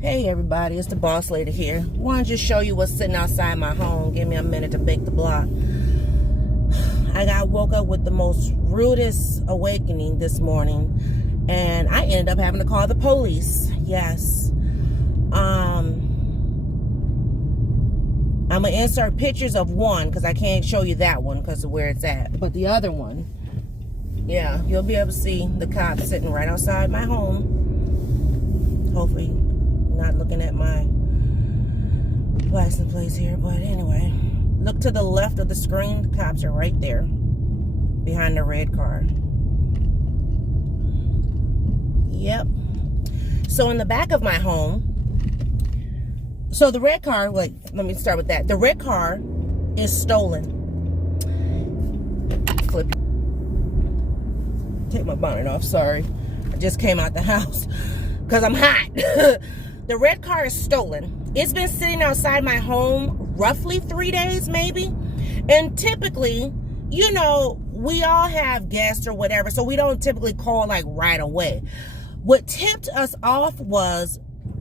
Hey everybody, it's the boss lady here. Want to just show you what's sitting outside my home. Give me a minute to bake the block. I got woke up with the most rudest awakening this morning, and I ended up having to call the police. Yes. I'm gonna insert pictures of one because I can't show you that one because of where it's at. But the other one, yeah, you'll be able to see the cops sitting right outside my home. Hopefully not looking at my license plates here, but anyway, look to the left of the screen. The cops are right there behind the red car. Yep. So in the back of my home, so the red car, wait, let me start with that. The red car is stolen. Flip. Take my bonnet off, sorry. I just came out the house because I'm hot. The red car is stolen. It's been sitting outside my home roughly 3 days, maybe. And typically, you know, we all have guests or whatever, so we don't typically call like right away. What tipped us off was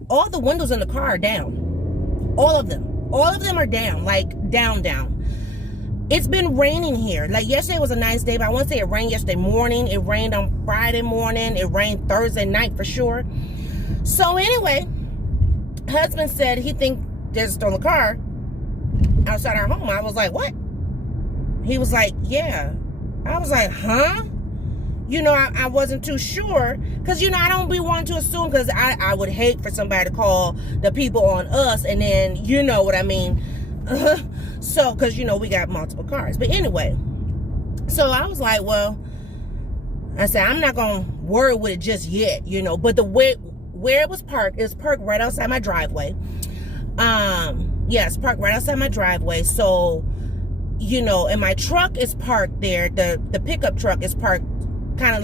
all the windows in the car are down. All of them. All of them are down, like down. It's been raining here. Like yesterday was a nice day, but I want to say it rained yesterday morning. It rained on Friday morning. It rained Thursday night for sure. So anyway, husband said he think there's a stolen car outside our home. I was like, what? He was like, yeah. I was like, huh? You know, I wasn't too sure because, you know, I don't be wanting to assume because I would hate for somebody to call the people on us and then, you know what I mean? So, because, you know, we got multiple cars. But anyway, so I was like, well, I said, I'm not going to worry with it just yet, you know, but the way where it was parked, it's parked right outside my driveway. It's parked right outside my driveway. So, you know, and my truck is parked there. The pickup truck is parked kind of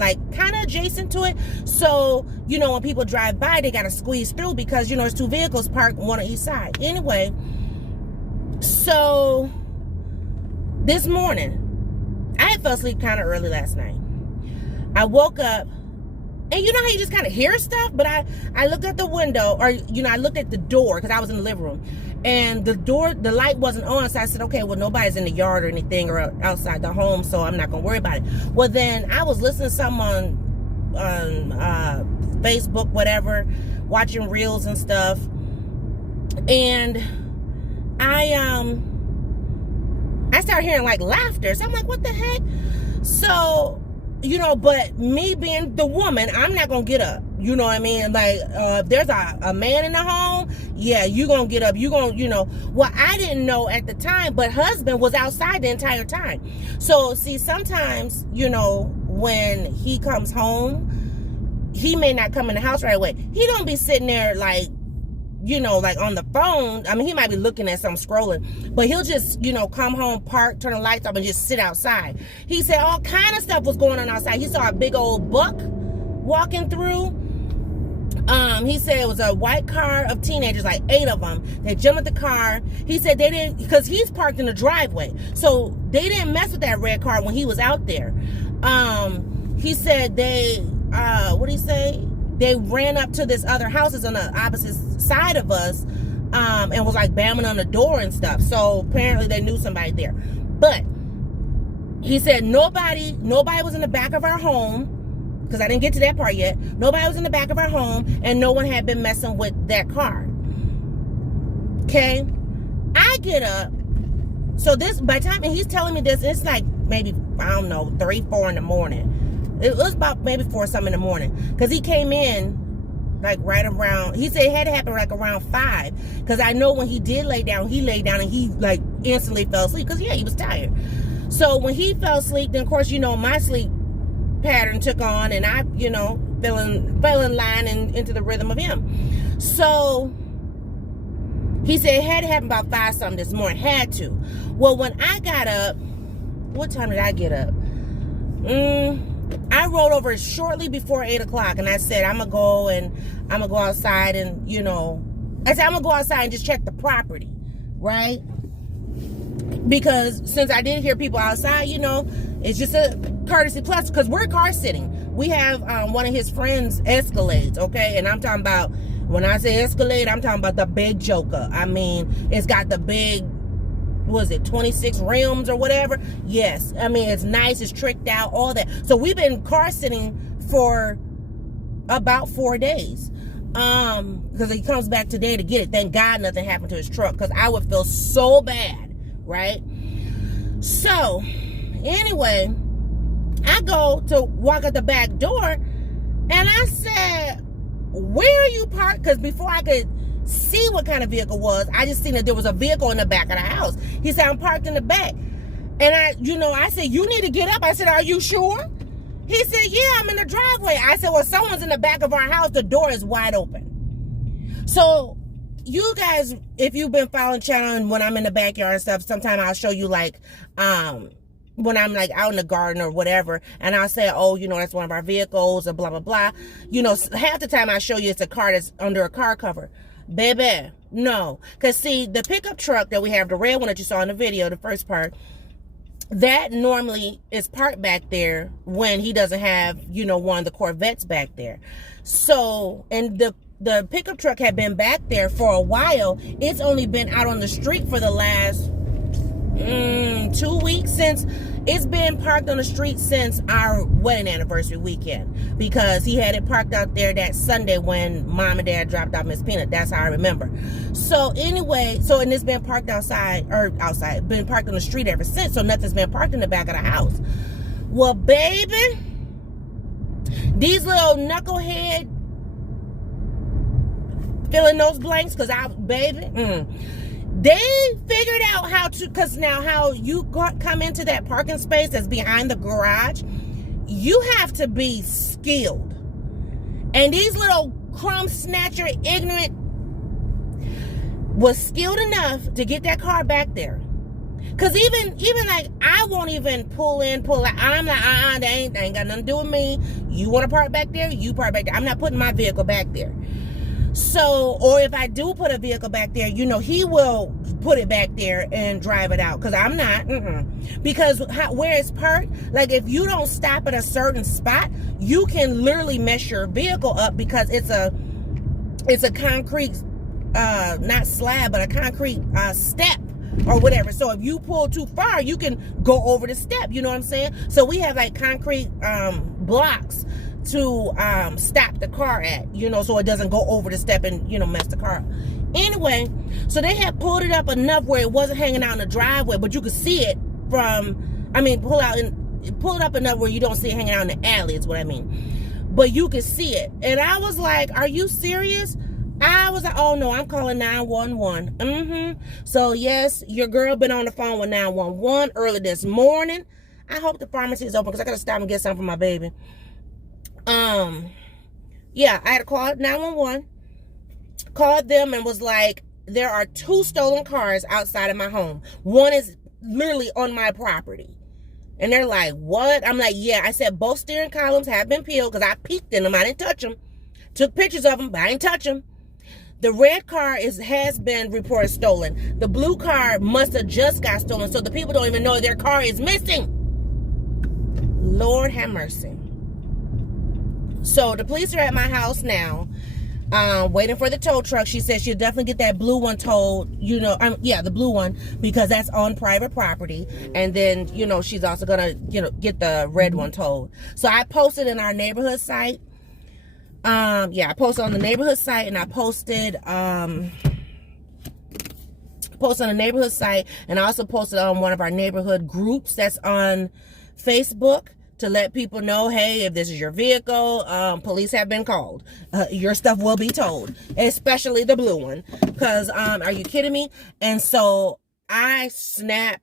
adjacent to it. So, you know, when people drive by, they got to squeeze through because, you know, there's two vehicles parked, one on each side. Anyway, so this morning, I fell asleep kind of early last night. I woke up, and you know how you just kind of hear stuff? But I looked at the window, or, you know, I looked at the door because I was in the living room. And the door, the light wasn't on. So I said, okay, well, nobody's in the yard or anything or outside the home, so I'm not going to worry about it. Well, then I was listening to someone on Facebook, whatever, watching reels and stuff. And I started hearing, like, laughter. So I'm like, what the heck? So, you know, but me being the woman, I'm not going to get up. You know what I mean? Like, if there's a man in the home, yeah, you going to get up. You going to, you know. Well, I didn't know at the time, but husband was outside the entire time. So, see, sometimes, you know, when he comes home, he may not come in the house right away. He don't be sitting there, like, you know, like on the phone. I mean, he might be looking at something, scrolling, but he'll just, you know, come home, park, turn the lights off, and just sit outside. He said all kind of stuff was going on outside. He saw a big old buck walking through. He said it was a white car of teenagers, like 8 of them. They jumped in the car. He said they didn't, because he's parked in the driveway, so they didn't mess with that red car when he was out there. He said they, what did he say? They ran up to this other houses on the opposite side of us, and was like banging on the door and stuff. So apparently they knew somebody there. But he said nobody was in the back of our home, because I didn't get to that part yet. Nobody was in the back of our home, and no one had been messing with that car. Okay? I get up. So this, by the time he's telling me this, it's like maybe, I don't know, 3, 4 in the morning. It was about maybe 4 something in the morning. Because he came in like right around, he said it had to happen like around 5. Because I know when he did lay down, he laid down and he like instantly fell asleep. Because yeah, he was tired. So when he fell asleep, then of course, you know, my sleep pattern took on, and I, you know, fell in line and into the rhythm of him. So he said it had to happen about 5 something this morning. Had to. Well, when I got up, what time did I get up? I rolled over shortly before 8 o'clock, and I said I'm gonna go outside and, you know, I said I'm gonna go outside and just check the property, right? Because since I did hear people outside, you know, it's just a courtesy plus, because we're car sitting. We have one of his friends' Escalades, okay? And I'm talking about When I say Escalade, I'm talking about the big joker. I mean, it's got the big, was it 26 rims or whatever? Yes. I mean, it's nice, it's tricked out, all that. So we've been car sitting for about 4 days. Because he comes back today to get it. Thank God nothing happened to his truck, because I would feel so bad, right? So, anyway, I go to walk out the back door, and I said, where are you parked? Because before I could see what kind of vehicle it was, I just seen that there was a vehicle in the back of the house. He said, I'm parked in the back. And I said, you need to get up. I said, are you sure? He said, yeah, I'm in the driveway. I said, well, someone's in the back of our house. The door is wide open. So you guys, if you've been following the channel, and when I'm in the backyard and stuff, sometimes I'll show you like, when I'm like out in the garden or whatever, and I'll say, oh, that's one of our vehicles or blah, blah, blah. Half the time I show you it's a car that's under a car cover. Baby, no. Because see, the pickup truck that we have, the red one that you saw in the video, the first part, that normally is parked back there when he doesn't have, one of the Corvettes back there. So, and the pickup truck had been back there for a while. It's only been out on the street for the last 2 weeks. Since it's been parked on the street since our wedding anniversary weekend, because he had it parked out there that Sunday when Mom and Dad dropped off Miss Peanut. That's how I remember. So anyway, and it's been parked been parked on the street ever since. So nothing's been parked in the back of the house. Well, baby, these little knucklehead filling those blanks, because they figured out how to, because now how you come into that parking space that's behind the garage, you have to be skilled. And these little crumb snatcher ignorant was skilled enough to get that car back there. Because even like, I won't even pull out. I'm like, that ain't got nothing to do with me. You want to park back there? You park back there. I'm not putting my vehicle back there. So, or if I do put a vehicle back there, he will put it back there and drive it out. Because I'm not. Because where it's parked, like if you don't stop at a certain spot, you can literally mess your vehicle up, because it's a concrete, not slab, but a concrete step or whatever. So if you pull too far, you can go over the step. You know what I'm saying? So we have like concrete blocks to stop the car at, so it doesn't go over the step and, mess the car up. Anyway, so they had pulled it up enough where it wasn't hanging out in the driveway, but you could see it pull it up enough where you don't see it hanging out in the alley, is what I mean. But you could see it. And I was like, are you serious? I was like, oh no, I'm calling 911. So yes, your girl been on the phone with 911 early this morning. I hope the pharmacy is open, because I gotta stop and get something for my baby. Yeah, I had to call 911, called them and was like, there are 2 stolen cars outside of my home. One is literally on my property. And they're like, what? I'm like, yeah. I said, both steering columns have been peeled, because I peeked in them. I didn't touch them. Took pictures of them, but I didn't touch them. The red car has been reported stolen. The blue car must have just got stolen, so the people don't even know their car is missing. Lord have mercy. So the police are at my house now, waiting for the tow truck. She said she'll definitely get that blue one towed, the blue one, because that's on private property. And then, she's also gonna, get the red one towed. So I posted in our neighborhood site. I posted on the neighborhood site, and I posted on the neighborhood site, and I also posted on one of our neighborhood groups that's on Facebook, to let people know, hey, if this is your vehicle, police have been called. Your stuff will be towed, especially the blue one. Because, are you kidding me? And so I snapped,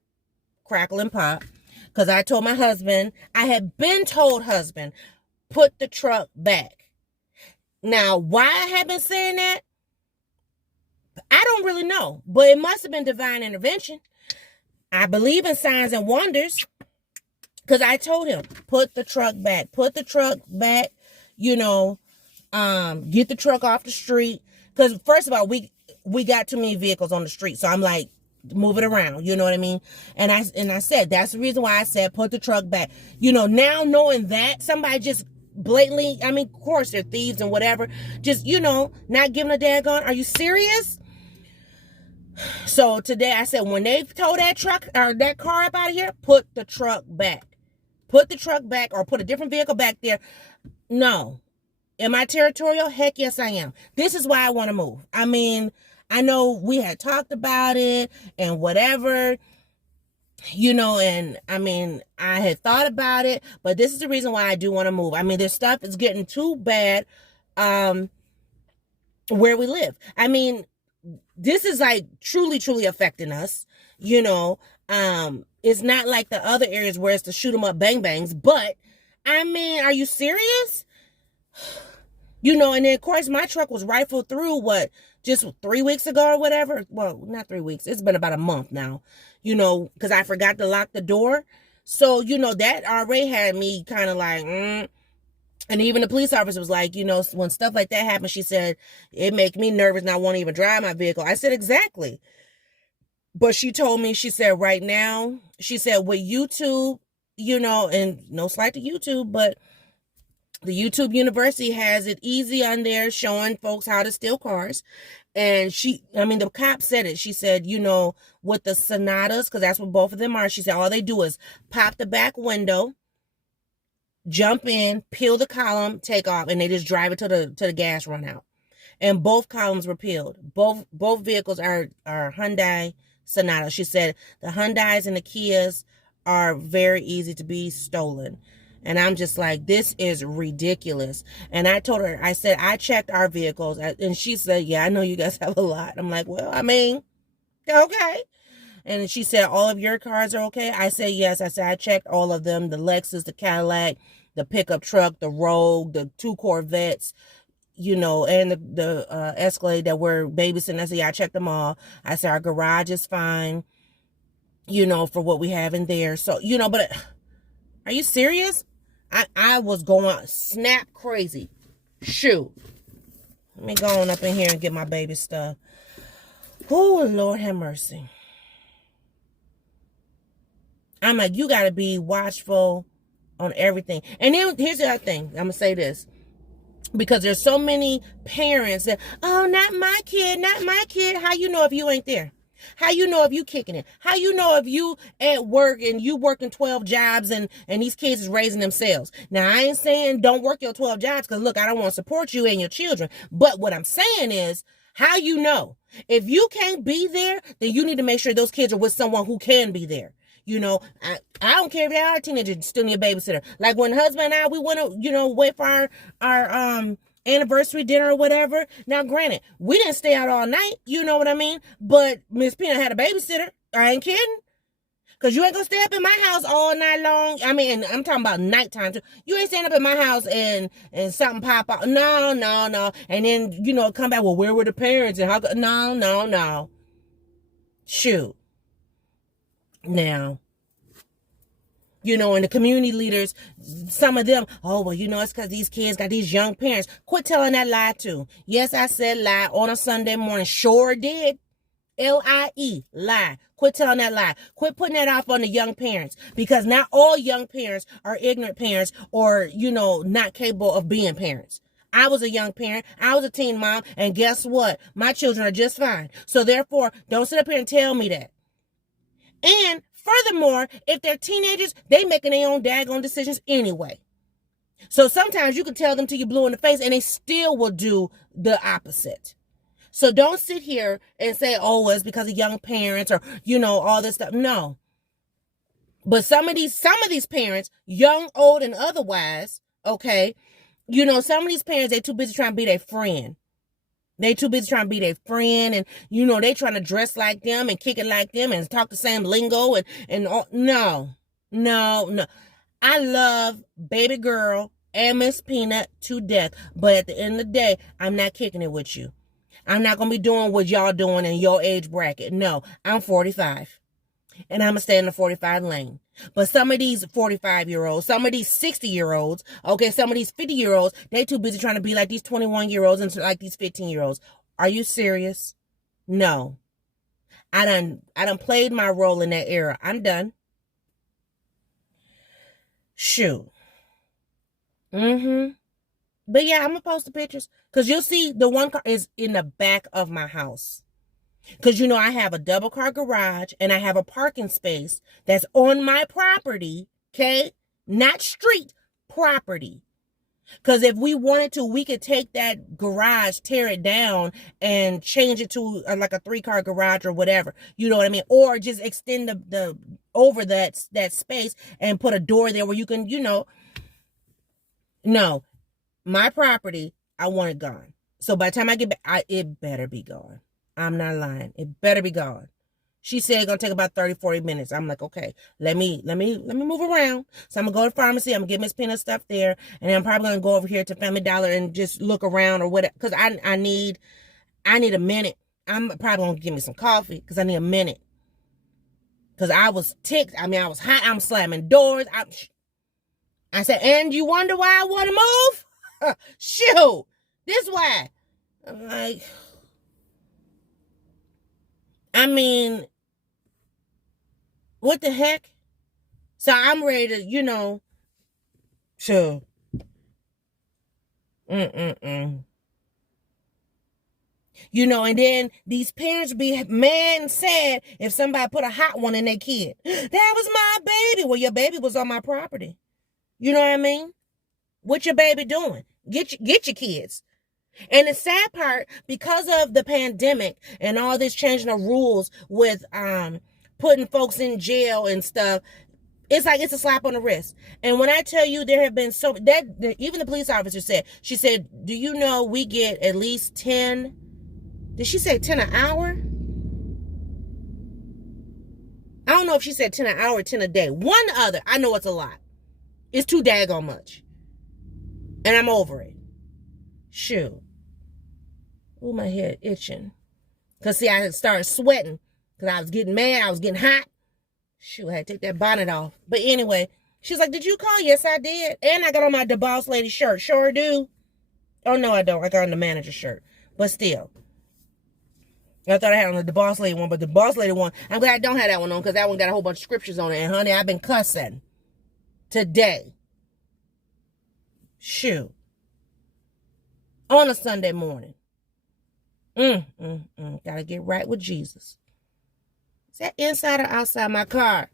crackle, and pop, because I told my husband, I had been told, husband, put the truck back. Now, why I have been saying that, I don't really know. But it must have been divine intervention. I believe in signs and wonders. Because I told him, put the truck back. Put the truck back, get the truck off the street. Because first of all, we got too many vehicles on the street. So I'm like, move it around. You know what I mean? And I said, that's the reason why I said, put the truck back. Now knowing that, somebody just blatantly, I mean, of course they're thieves and whatever. Just, not giving a daggone. Are you serious? So today I said, when they tow that truck or that car up out of here, put the truck back. Put the truck back or put a different vehicle back there. No. Am I territorial? Heck yes, I am. This is why I want to move. I mean, I know we had talked about it and whatever, and I mean, I had thought about it, but this is the reason why I do want to move. I mean, this stuff is getting too bad where we live. I mean, this is like truly, truly affecting us, It's not like the other areas where it's the shoot 'em up bang bangs, but I mean, are you serious? And then of course my truck was rifled through just 3 weeks ago or whatever. Well, not 3 weeks. It's been about a month now, because I forgot to lock the door. So, that already had me kind of like, And even the police officer was like, when stuff like that happens, she said, it make me nervous and I won't even drive my vehicle. I said, exactly. But she told me, she said, right now, she said, with YouTube, and no slight to YouTube, but the YouTube University has it easy on there showing folks how to steal cars. And the cop said it. She said, with the Sonatas, because that's what both of them are, she said, all they do is pop the back window, jump in, peel the column, take off, and they just drive it to the gas run out. And both columns were peeled. Both vehicles are Hyundai Sonata. She said the Hyundais and the Kias are very easy to be stolen. And I'm just like, this is ridiculous. And I told her, I said, I checked our vehicles. And she said, yeah, I know you guys have a lot. I'm like, well, I mean, okay. And she said, all of your cars are okay? I said, yes. I said, I checked all of them. The Lexus, the Cadillac, the pickup truck, the Rogue, the 2 Corvettes, and the Escalade that we're babysitting. I said, yeah, I checked them all. I said, our garage is fine, for what we have in there. So, but are you serious? I was going snap crazy. Shoot. Let me go on up in here and get my baby stuff. Oh, Lord have mercy. I'm like, you got to be watchful on everything. And then here's the other thing. I'm going to say this. Because there's so many parents that, oh, not my kid, not my kid. How you know if you ain't there? How you know if you kicking it? How you know if you at work and you working 12 jobs and these kids is raising themselves? Now, I ain't saying don't work your 12 jobs because, look, I don't want to support you and your children. But what I'm saying is, how you know? If you can't be there, then you need to make sure those kids are with someone who can be there. I don't care if they are a teenager, still need a babysitter. Like when husband and I, we went to, wait for our anniversary dinner or whatever. Now, granted, we didn't stay out all night, you know what I mean? But Miss Pina had a babysitter. I ain't kidding. Because you ain't going to stay up in my house all night long. I mean, I'm talking about nighttime too. You ain't staying up in my house and something pop out. No. And then, come back, well, where were the parents? And how? No. Shoot. Now, and the community leaders, some of them, oh, well, it's because these kids got these young parents. Quit telling that lie too. Yes, I said lie on a Sunday morning. Sure did. L-I-E, lie. Quit telling that lie. Quit putting that off on the young parents, because not all young parents are ignorant parents or, not capable of being parents. I was a young parent. I was a teen mom. And guess what? My children are just fine. So therefore, don't sit up here and tell me that. And furthermore, if they're teenagers, they making their own daggone decisions anyway. So sometimes you can tell them till you're blue in the face and they still will do the opposite. So don't sit here and say, oh, it's because of young parents or, all this stuff. No. But some of these parents, young, old, and otherwise, okay, some of these parents, they're too busy trying to be their friend. They too busy trying to be their friend and, they trying to dress like them and kick it like them and talk the same lingo and all. No. I love baby girl and Miss Peanut to death. But at the end of the day, I'm not kicking it with you. I'm not going to be doing what y'all doing in your age bracket. No, I'm 45. And I'm going to stay in the 45 lane. But some of these 45-year-olds, some of these 60-year-olds, okay, some of these 50-year-olds, they too busy trying to be like these 21-year-olds and like these 15-year-olds. Are you serious? No. I done played my role in that era. I'm done. Shoot. Mm-hmm. But yeah, I'm gonna post the pictures because you'll see the one car is in the back of my house. Because you know, I have a double car garage and I have a parking space that's on my property, okay? Not street property. Because if we wanted to, we could take that garage, tear it down, and change it to like a 3-car garage or whatever. You know what I mean? Or just extend the over that space and put a door there where you can, no, my property, I want it gone. So by the time I get back, it better be gone. I'm not lying. It better be gone. She said it's gonna take about 30, 40 minutes. I'm like, okay, let me move around. So I'm gonna go to the pharmacy, I'm gonna get Miss Peanut stuff there, and then I'm probably gonna go over here to Family Dollar and just look around or whatever. Cause I need a minute. I'm probably gonna give me some coffee because I need a minute. Cause I was ticked. I mean, I was hot. I'm slamming doors. I said, and you wonder why I want to move? Shoot, this why. I'm like, I mean, what the heck? So I'm ready to, sure. Mm-mm-mm. And then these parents be man sad if somebody put a hot one in their kid. That was my baby. Well, your baby was on my property. You know what I mean? What your baby doing? Get your kids. And the sad part, because of the pandemic and all this changing of rules with putting folks in jail and stuff, it's like it's a slap on the wrist. And when I tell you there have been even the police officer said, she said, do you know we get at least 10, did she say 10 an hour? I don't know if she said 10 an hour or 10 a day. One other, I know it's a lot. It's too daggone much. And I'm over it. Shoot. Ooh, my head itching. Because, see, I started sweating. Because I was getting mad. I was getting hot. Shoot, I had to take that bonnet off. But anyway, she's like, did you call? Yes, I did. And I got on my The Boss Lady shirt. Sure do. Oh, no, I don't. I got on the manager shirt. But still. I thought I had on the Boss Lady one, but the Boss Lady one, I'm glad I don't have that one on because that one got a whole bunch of scriptures on it. And, honey, I've been cussing today. Shoot. On a Sunday morning. Gotta get right with Jesus. Is that inside or outside my car?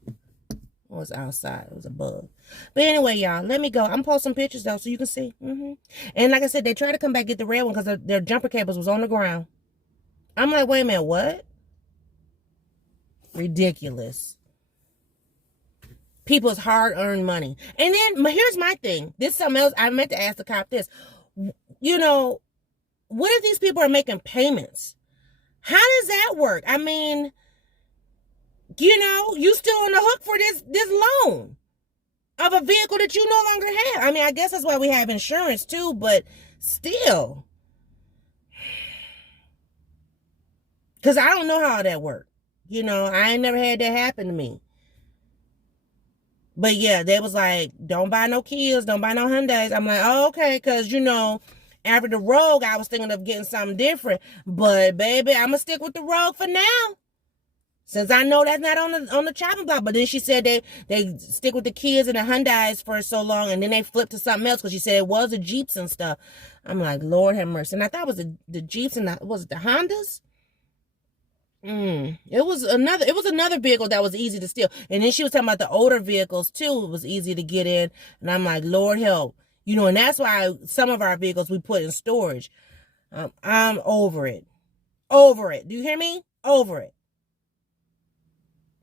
It was outside. It was a bug. But anyway, y'all, let me go. I'm posting pictures, though, so you can see. And like I said, they tried to come back get the red one because their jumper cables was on the ground. I'm like, wait a minute, what? Ridiculous. People's hard-earned money. And then, here's my thing. This is something else. I meant to ask the cop this. What if these people are making payments? How does that work? I mean, you still on the hook for this loan of a vehicle that you no longer have. I mean, I guess that's why we have insurance too, but still. Because I don't know how that worked. I ain't never had that happen to me. But yeah, they was like, don't buy no Kias, don't buy no Hyundais. I'm like, oh, okay, because, after the Rogue, I was thinking of getting something different. But, baby, I'm going to stick with the Rogue for now. Since I know that's not on the chopping block. But then she said they stick with the Kias and the Hyundais for so long. And then they flipped to something else because she said it was the Jeeps and stuff. I'm like, Lord have mercy. And I thought it was the Jeeps and was it the Hondas? It was another vehicle that was easy to steal. And then she was talking about the older vehicles too. It was easy to get in. And I'm like, Lord help. And that's why some of our vehicles we put in storage. I'm over it. Over it. Do you hear me? Over it.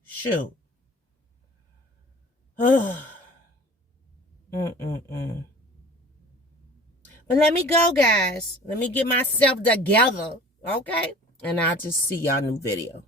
Shoot. But let me go, guys. Let me get myself together. Okay? And I'll just see y'all new video.